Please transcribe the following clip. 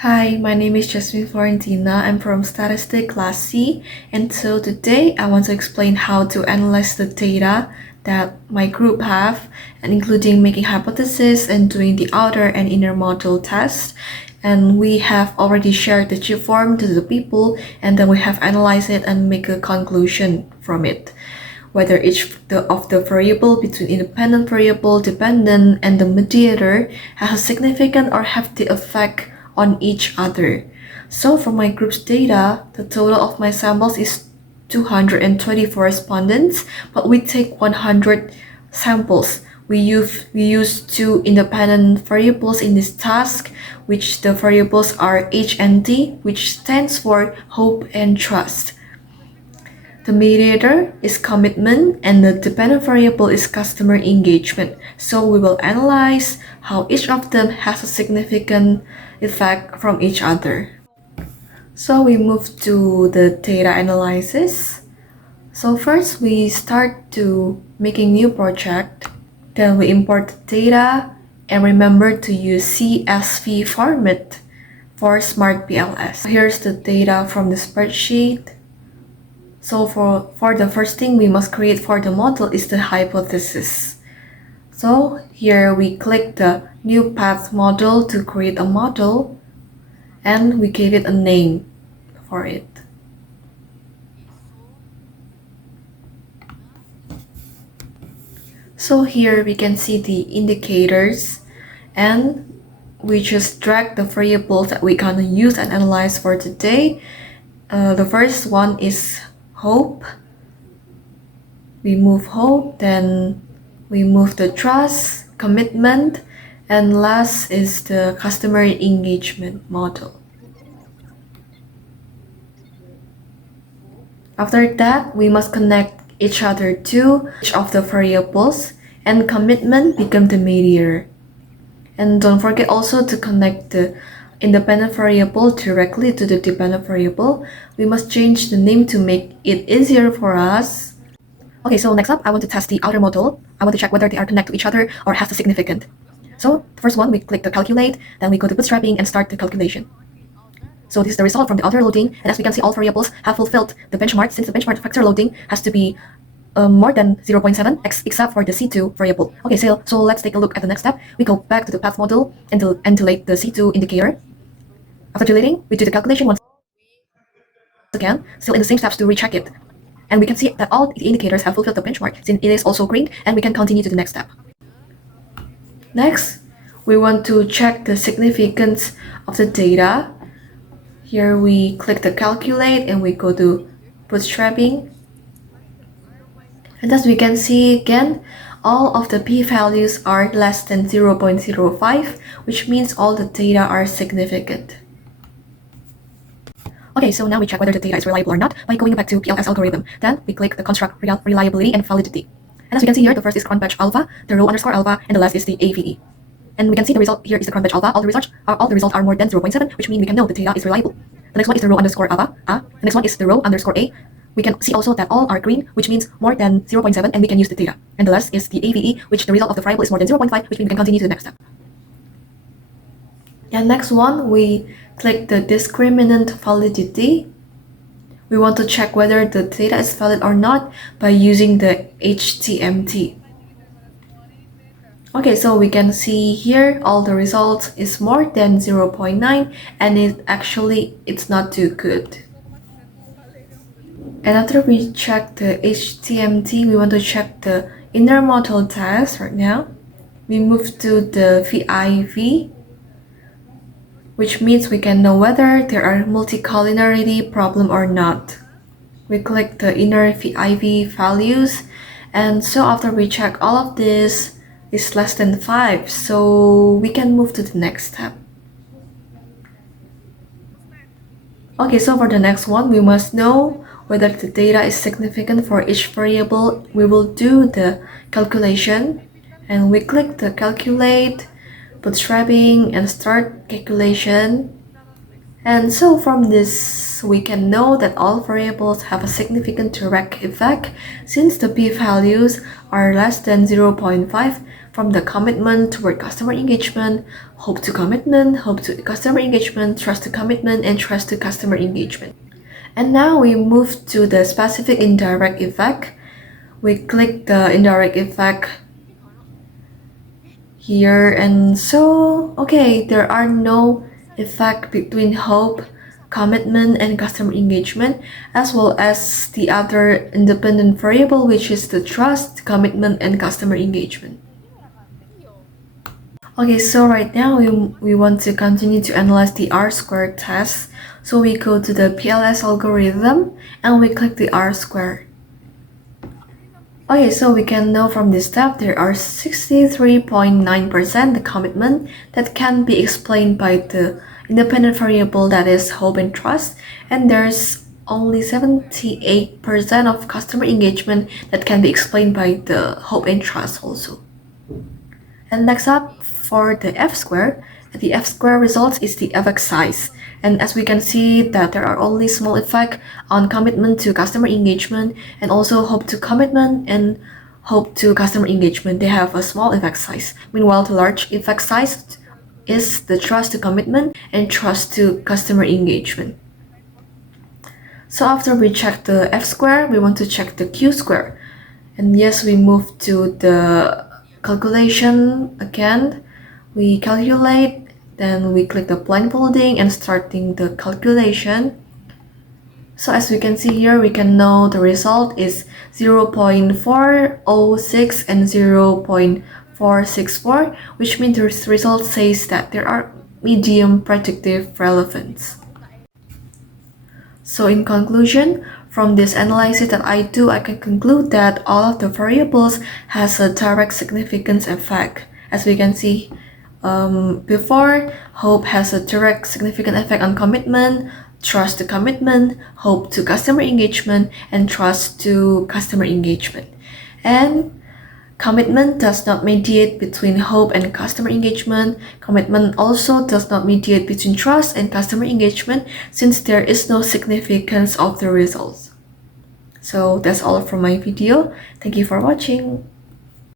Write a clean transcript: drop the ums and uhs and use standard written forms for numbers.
Hi, my name is Jasmine Florentina. I'm from Statistic Class C, and so today I want to explain how to analyze the data that my group have, and including making hypothesis and doing the outer and inner model test. And we have already shared the G form to the people, and then we have analyzed it and make a conclusion from it. Whether each of the variable between independent variable, dependent, and the mediator has a significant or hefty effect on each other. So for my group's data, the total of my samples is 224 respondents, but we take 100 samples. We use two independent variables in this task, which the variables are H and T, which stands for hope and trust. The mediator is commitment and the dependent variable is customer engagement. So we will analyze how each of them has a significant effect from each other. So we move to the data analysis. So first we start to making new project. Then we import the data and remember to use CSV format for Smart PLS. Here's the data from the spreadsheet. So for the first thing we must create for the model is the hypothesis. So here we click the new path model to create a model and we gave it a name for it. So here we can see the indicators and we just drag the variables that we're gonna use and analyze for today. The first one is hope. We move hope, then we move the trust, commitment, and last is the customer engagement model. After that, we must connect each other to each of the variables and commitment become the mediator. And don't forget also to connect the independent variable directly to the dependent variable. We must change the name to make it easier for us. Okay, so next up, I want to test the outer model. I want to check whether they are connected to each other or has a significant. So the first one, we click the calculate, then we go to bootstrapping and start the calculation. So this is the result from the outer loading, and as we can see, all variables have fulfilled the benchmark since the benchmark factor loading has to be more than 0.7x except for the C2 variable. Okay, so let's take a look at the next step. We go back to the path model and delete the C2 indicator. After deleting, we do the calculation once again, still in the same steps to recheck it. And we can see that all the indicators have fulfilled the benchmark since it is also green, and we can continue to the next step. Next, we want to check the significance of the data. Here we click the calculate and we go to bootstrapping. And as we can see again, all of the p-values are less than 0.05, which means all the data are significant. Okay, so now we check whether the data is reliable or not by going back to PLS algorithm. Then we click the construct reliability and validity. And as we can see here, the first is cron batch alpha, the row underscore alpha, and the last is the AVE. And we can see the result here is the cron batch alpha. All the results are more than 0.7, which means we can know the data is reliable. The next one is the row underscore alpha, A. The next one is the row underscore A. We can see also that all are green, which means more than 0.7, and we can use the data. And the last is the AVE, which the result of the variable is more than 0.5, which means we can continue to the next step. And next one, we click the discriminant validity. We want to check whether the data is valid or not by using the HTMT. Okay, so we can see here all the results is more than 0.9 and it's not too good. And after we check the HTMT, we want to check the inner model test right now. We move to the VIV, which means we can know whether there are multicollinearity problem or not. We click the inner VIV values, and so after we check all of this, it's less than 5, so we can move to the next step. Okay, so for the next one, we must know whether the data is significant for each variable. We will do the calculation, and we click the calculate, bootstrapping, and start calculation. And so from this, we can know that all variables have a significant direct effect since the p-values are less than 0.5, from the commitment toward customer engagement, hope to commitment, hope to customer engagement, trust to commitment, and trust to customer engagement. And now we move to the specific indirect effect. We click the indirect effect here, and so okay, there are no effect between hope, commitment, and customer engagement, as well as the other independent variable, which is the trust, commitment, and customer engagement. Okay, so right now we want to continue to analyze the R-squared test. So we go to the PLS algorithm and we click the R-squared. Okay, so we can know from this step there are 63.9% the commitment that can be explained by the independent variable, that is hope and trust, and there's only 78% of customer engagement that can be explained by the hope and trust also. And next up, for the F-square, the F-square results is the effect size. And as we can see that there are only small effect on commitment to customer engagement and also hope to commitment and hope to customer engagement. They have a small effect size. Meanwhile, the large effect size is the trust to commitment and trust to customer engagement. So after we check the F-square, we want to check the Q-square. And yes, we move to the calculation again. We calculate, then we click the blindfolding and starting the calculation. So as we can see here, we can know the result is 0.406 and 0.464, which means the result says that there are medium predictive relevance. So in conclusion, from this analysis that I do, I can conclude that all of the variables has a direct significance effect. As we can see before, hope has a direct significant effect on commitment, trust to commitment, hope to customer engagement, and trust to customer engagement. And commitment does not mediate between hope and customer engagement. Commitment also does not mediate between trust and customer engagement, since there is no significance of the results. So that's all from my video. Thank you for watching.